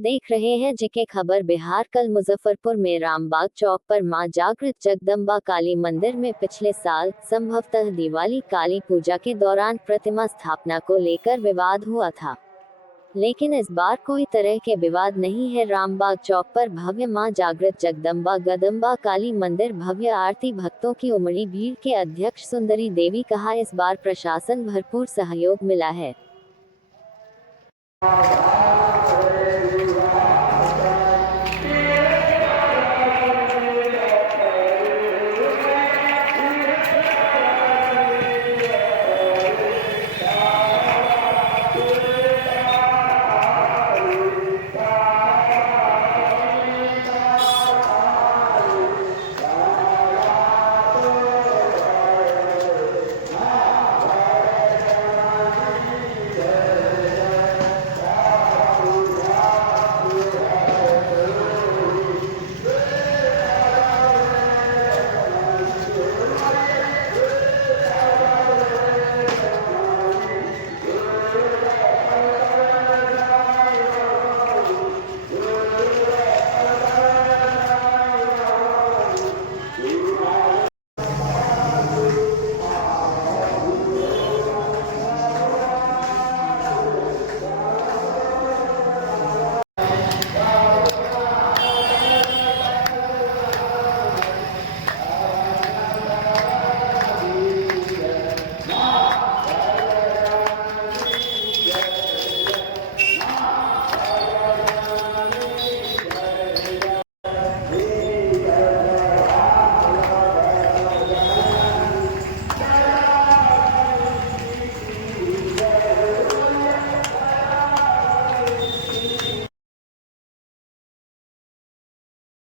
देख रहे हैं जेके खबर बिहार। कल मुजफ्फरपुर में रामबाग चौक पर मां जागृत जगदम्बा काली मंदिर में पिछले साल संभवतः दिवाली काली पूजा के दौरान प्रतिमा स्थापना को लेकर विवाद हुआ था, लेकिन इस बार कोई तरह के विवाद नहीं है। रामबाग चौक पर भव्य मां जागृत जगदम्बा गदम्बा काली मंदिर भव्य आरती, भक्तों की उमड़ी भीड़ के अध्यक्ष सुंदरी देवी कहा, इस बार प्रशासन भरपूर सहयोग मिला है।